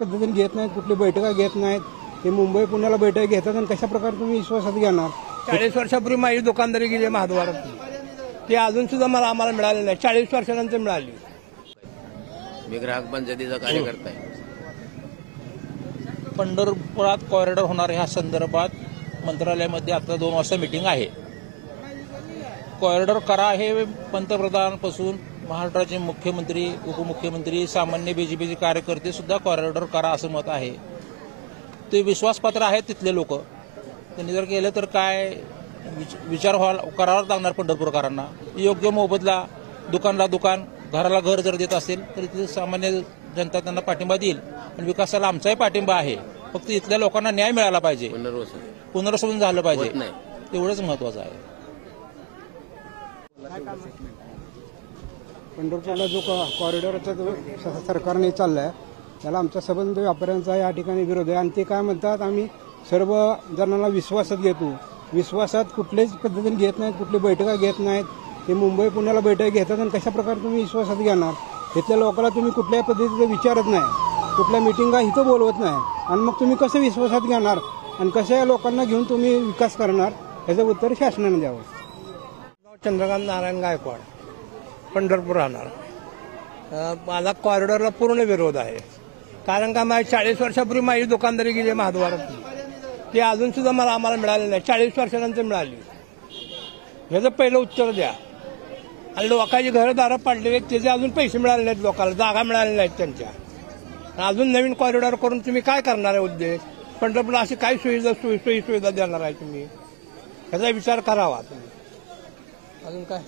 पद्धतीने घेत नाहीत, कुठली बैठका घेत नाहीत. ते मुंबई पुण्याला बैठक घेतात आणि कशा प्रकारे तुम्ही विश्वासात घेणार? 40 वर्षापूर्वी माझी दुकानदारी गेली महाद्वारात, ती अजून सुद्धा आम्हाला मिळाली नाही. 40 वर्षानंतर मिळाली. मी ग्राहक पंचायतीचा कार्यकर्ता आहे. पंढरपुरात कॉरिडॉर होणार ह्या संदर्भात मंत्रालयामध्ये आता 2 वाजता मीटिंग आहे. कॉरिडॉर करा हे पंतप्रधानांपासून महाराष्ट्राचे मुख्यमंत्री, उपमुख्यमंत्री, सामान्य बीजेपीचे कार्यकर्ते सुद्धा कॉरिडॉर करा असं मत आहे. ते विश्वासपात्र आहेत तिथले लोक. त्यांनी जर केलं तर काय विचार करावा लागणार पंढरपूरकरांना. योग्य मोबदला, दुकानला दुकान, घराला घर जर देत असेल तर इथली सामान्य जनता त्यांना पाठिंबा देईल. पण विकासाला आमचाही पाठिंबा आहे. फक्त इथल्या लोकांना न्याय मिळाला पाहिजे, पुनर्वसन झालं पाहिजे, एवढंच महत्वाचं आहे. पंढरपूरला जो कॉरिडॉरचा जो सरकारने चाललाय त्याला आमच्या संबंध व्यापाऱ्यांचा या ठिकाणी विरोध आहे. आणि ते काय म्हणतात, आम्ही सर्व जणांना विश्वासात घेतो. विश्वासात कुठल्याच पद्धतीने घेत नाहीत, कुठली बैठका घेत नाहीत. ते मुंबई पुण्याला बैठक घेतात आणि कशा प्रकारे तुम्ही विश्वासात घेणार? इथल्या लोकांना तुम्ही कुठल्याही पद्धतीचं विचारत नाही, कुठल्या मिटिंगा इथं बोलवत नाही, आणि मग तुम्ही कसं विश्वासात घेणार आणि कशा या लोकांना घेऊन तुम्ही विकास करणार? याचं उत्तर शासनाने द्यावं. चंद्रकांत नारायण गायकवाड, पंढरपूर राहणार. माझा कॉरिडॉरला पूर्ण विरोध आहे. कारण का माझी 40 वर्षापूर्वी माझी दुकानदारी गेली महाद्वारात, ती अजून सुद्धा आम्हाला मिळाली नाही. 40 वर्षानंतर मिळाली. ह्याचं पहिलं उत्तर द्या. आणि लोकांची घरदारं पाडलेली आहेत, त्याचे अजून पैसे मिळाले नाहीत, लोकांना जागा मिळाल्या नाहीत त्यांच्या. अजून नवीन कॉरिडॉर करून तुम्ही काय करणार आहे? उद्देश पंढरपूरला अशी काय सोयी सुविधा देणार आहे तुम्ही? ह्याचा विचार करावा तुम्ही. अजून काय?